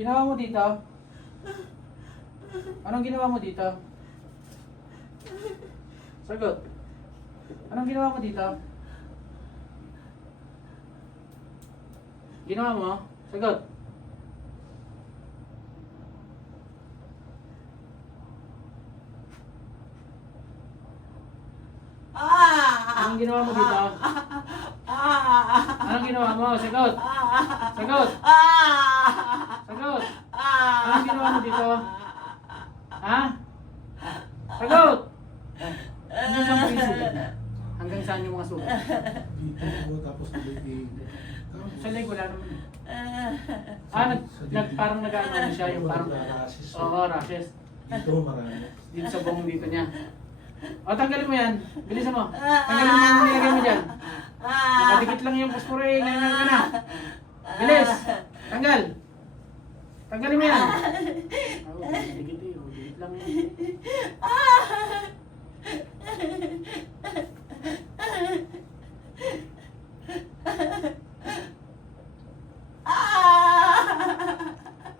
Ginawa mo dito? Anong ginawa mo dito? Sagot. Anong ginawa mo dito? Ginawa mo? Sagot. Anong ginawa mo dito? Anong ginawa mo? Sagot. Sagot. Sagot. Anong ginawa mo dito? Ha? Sagot. Hanggang saan mo yung sugat? Hanggang saan yung mga sugat? Dito tapos tuloy Sa leg wala naman. Parang nag-ano na siya yung parang oo, rashes. Dito marami. Dito sa buong dito niya. O, tanggalin mo yan. Bilisan mo. Tanggalin mo yung nilagay mo dyan. Nakadikit lang yung posporo eh. Ngayon ka na. Bilis. Tanggal. Tanggalin mo yan. Oo, dikit eh. Dikit lang yun.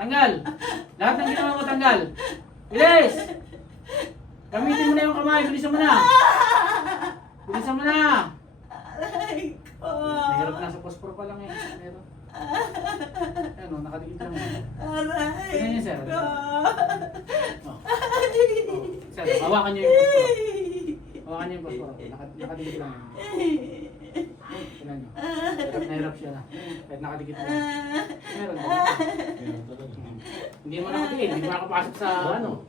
Tanggal. Lahat ng ginawa mo tanggal. Bilis. Gamitin mo na yung kamay. Bilisan mo na. Bilisan mo na. Mahirap na sa posporo pa lang eh. Meron. Ayan o, nakadikit lang. Tingnan niyo sir. Oh. Sir, hawakan niyo yung posporo. Hawakan niyo yung posporo. Nakadikit lang. Tingnan niyo. Hirap siya na. Kahit nakadikit lang. Meron. Hindi mo nakadikit. Hindi mo nakapasok sa ano.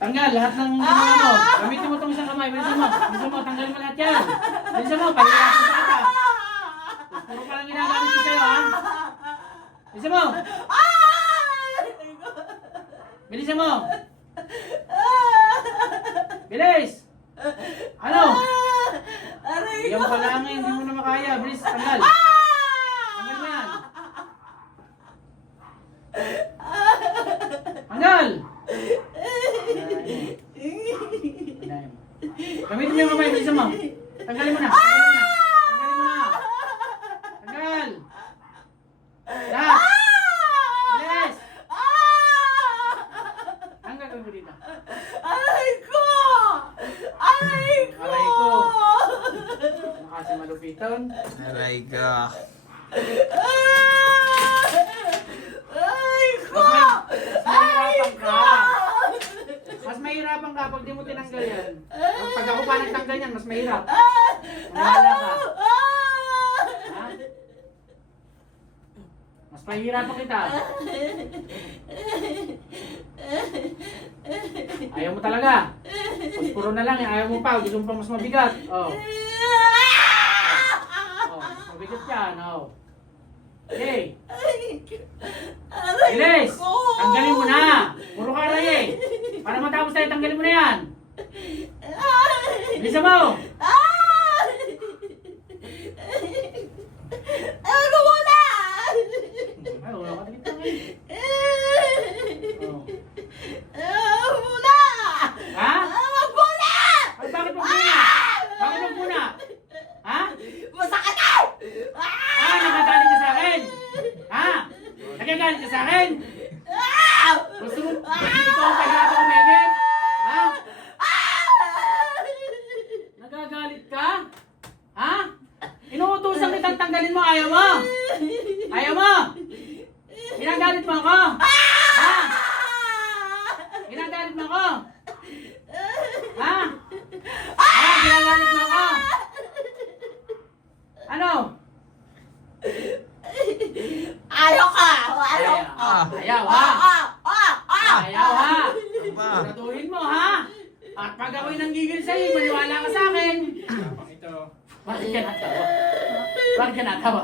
Tanggal lahat ng ginawa mo. Gamitin mo itong isang kamay. Bilisan mo. Bilisan mo. Tanggalin mo lahat yan. Bilisan mo. Pahirapan sa kita. Puro pa lang ginagamit ko sa'yo, ha? Bilisan mo. Bilisan mo. Bilis. Ano? Iyan mo ka lang eh. Hindi mo na makaya. Bilis. Tanggal. Tanggal mo yan. Tanggal. Gamitin mo yung kamay, bilisan mo. Tanggalin mo na. Tanggalin mo na. Tanggalin mo na. Tanggal. Lahat. Bilis. Tanggal mo dito. Aray ko! Aray ko! Aray ko. Nakasi malupitan. Aray ka. Aray ko! Mas mahirapan ka pag di mo tinanggal yan. Pag ako pa nagtanggal yan, mas mahirap. Maniwala ka. Ha? Mas mahirapan kita. Ayaw mo talaga. Posporo na lang eh. Ayaw mo pa. Gusto mo pa mas mabigat. Oh. Oh, mas mabigat yan. Oh. Okay. Bilis! Tanggalin mo na! Puro ka aray eh! Para matapos tayo, tanggalin mo na yan! Bilisan mo! Ano mo na? Ay, wala ka dito eh. Oh. Ano mo na? Ha? Ano mo na? Ay, bakit wag muna? Bakit wag muna? Ha? Masakit na! Ah, nagagalit ka sa akin? Ha? Nagagalit ka sa akin? Gusto mo, ikaw ang pahirapan umigit? Ha? Nagagalit ka? Ha? Inuutusan kitang tanggalin mo, ayaw mo? Ayaw mo? Ginagalit mo ako? Ha? Ginagalit mo ako? Ha? Ha? Ginagalit mo ako? Ano? Ayaw ka! Ayaw ka! Ayaw, ha? Ayaw, ha? Aba. Siguraduhin mo, ha? At pag ako'y nanggigil sa'yo, maniwala ka sa akin. Bakit ka natawa? Bakit ka natawa?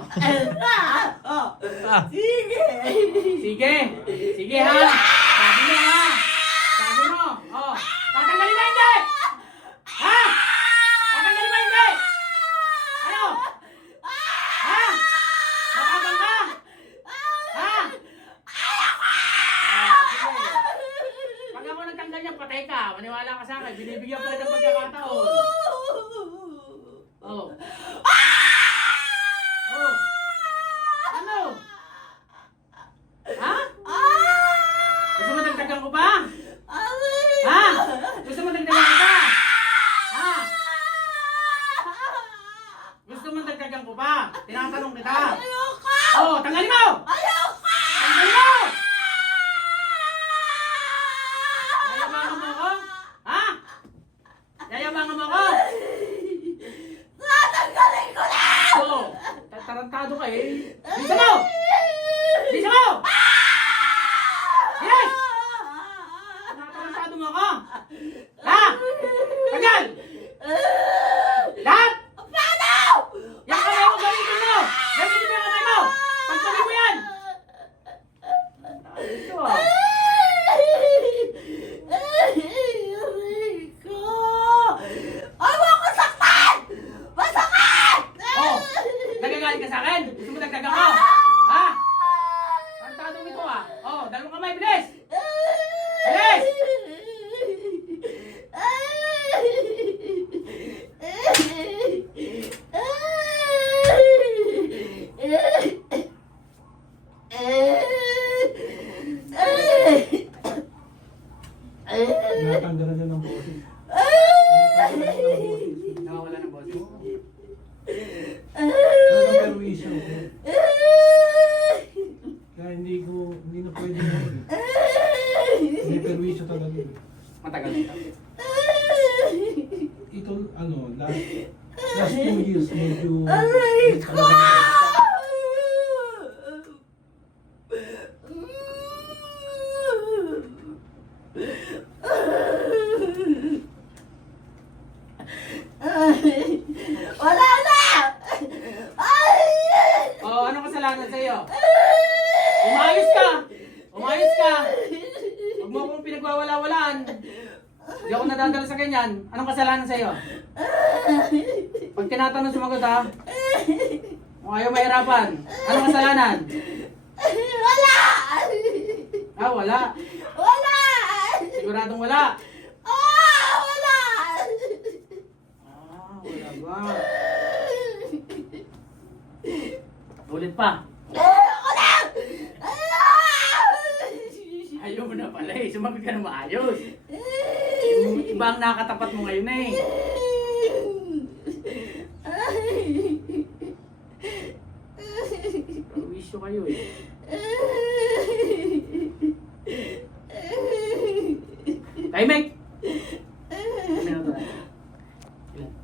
Sige! Sige! Sige, ha? Sabi mo, ha? Sabi mo, oh. Tatanggalin mo hindi! Ha? Tatanggalin mo hindi! Ano? Ha? Matapang ka? Ha? Pag ako nagtanggal niya, patay ka. Maniwala ka sa akin. Binibigyan pa rin ng pagkakataon. Oh. Oh. Natanggalan niya ng boses. Natanggalan niya ng boses. Nakawala ng boses. Talagang perwisyo ko. Kaya hindi na pwede na yun. Hindi perwisyo talaga yun. Matagal nito. Ito, last 2 years, medyo... Aray ko! Wala na! Ay! Oh, anong kasalanan sa iyo? Umayos ka! Umayos ka! Huwag mo akong pinagwawala-walaan. Hindi ako nadadala sa ganyan. Anong kasalanan sa iyo? Pag tinatanong sumagot ha? Kung ayaw mahirapan. Anong kasalanan? Wala! Ah, wala. Wala! Siguradong wala. Ah, wala! Ah, wala ba? Ulit pa. Ayoko na! Ayaw mo na pala eh. Sumagot ka na maayos. Yung iba ang nakatapat mo ngayon eh. Perwisyo kayo eh. Tahimik! Ilan minuto na?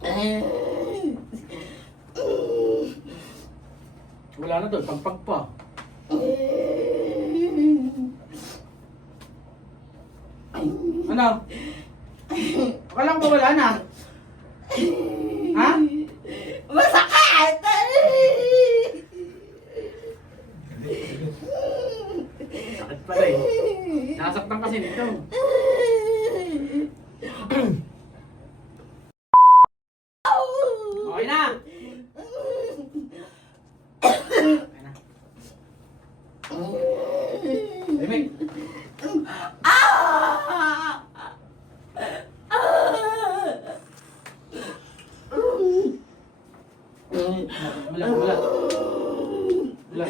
Ilan? Wala na to, pagpag pa. Ano? Akala ko ba wala na? Ha? Masakit! Sakit pala eh. Nasaktan kasi nito. Okay na! Okay na. Tahimik! Wala.